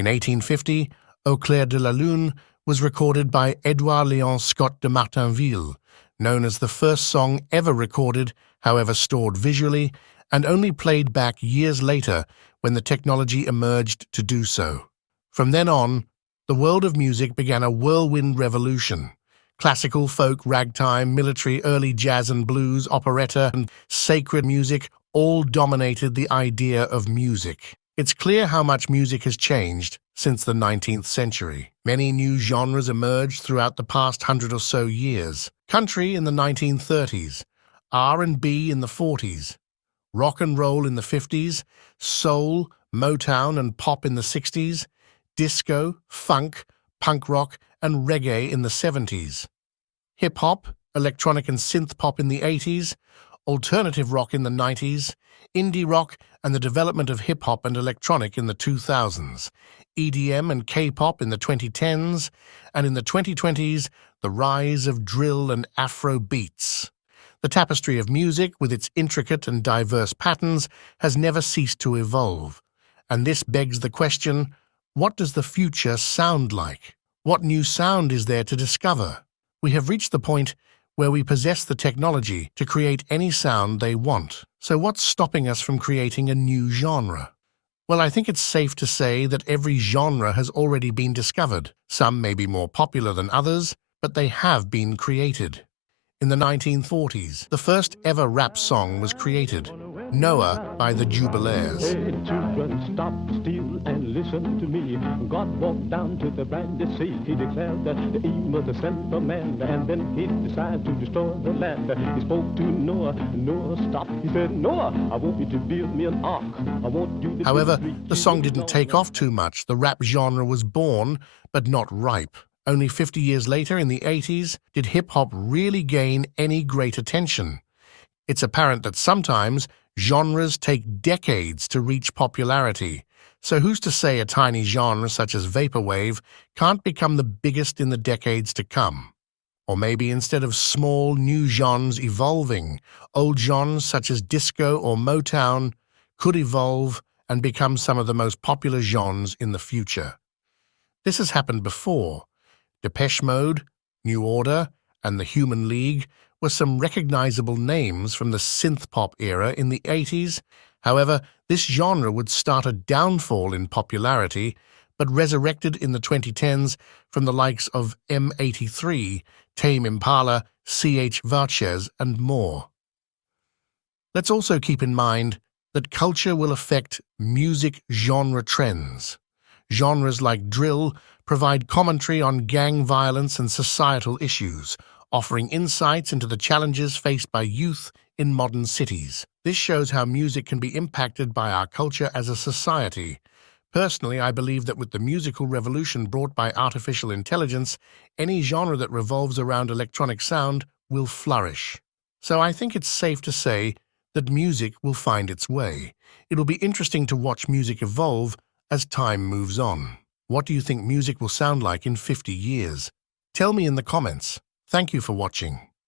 In 1850, Au clair de la lune was recorded by Edouard Léon Scott de Martinville, known as the first song ever recorded, however stored visually, and only played back years later when the technology emerged to do so. From then on, the world of music began a whirlwind revolution. Classical, folk, ragtime, military, early jazz and blues, operetta, and sacred music all dominated the idea of music. It's clear how much music has changed since the 19th century. Many new genres emerged throughout the past 100 or so years. Country in the 1930s, R&B in the 40s, rock and roll in the 50s, soul, Motown and pop in the 60s, disco, funk, punk rock, and reggae in the 70s, hip-hop, electronic and synth-pop in the 80s, alternative rock in the 90s, indie rock and the development of hip-hop and electronic in the 2000s, EDM and K-pop in the 2010s, and in the 2020s, the rise of drill and Afro beats. The tapestry of music, with its intricate and diverse patterns, has never ceased to evolve. And this begs the question, what does the future sound like? What new sound is there to discover? We have reached the point where we possess the technology to create any sound they want. So what's stopping us from creating a new genre? Well, I think it's safe to say that every genre has already been discovered. Some may be more popular than others, but they have been created. In the 1940s, the first ever rap song was created, Noah by the Jubilaires. Hey, children, stop, steal, and listen to me. God walked down to the brandy sea. He declared that the aim was to send a man, and then he decided to destroy the land. He spoke to Noah. Noah stopped. He said, Noah, I want you to build me an ark. I want you to However, the song didn't take off too much. The rap genre was born, but not ripe. Only 50 years later, in the 80s, did hip-hop really gain any great attention. It's apparent that sometimes genres take decades to reach popularity. So who's to say a tiny genre such as vaporwave can't become the biggest in the decades to come? Or maybe instead of small new genres evolving, old genres such as disco or Motown could evolve and become some of the most popular genres in the future. This has happened before. Depeche Mode, New Order, and the Human League were some recognizable names from the synth-pop era in the 80s. However, this genre would start a downfall in popularity, but resurrected in the 2010s from the likes of M83, Tame Impala, C.H. Varches, and more. Let's also keep in mind that culture will affect music genre trends. Genres like drill provide commentary on gang violence and societal issues, offering insights into the challenges faced by youth in modern cities. This shows how music can be impacted by our culture as a society. Personally, I believe that with the musical revolution brought by artificial intelligence, any genre that revolves around electronic sound will flourish. So I think it's safe to say that music will find its way. It'll be interesting to watch music evolve as time moves on. What do you think music will sound like in 50 years? Tell me in the comments. Thank you for watching.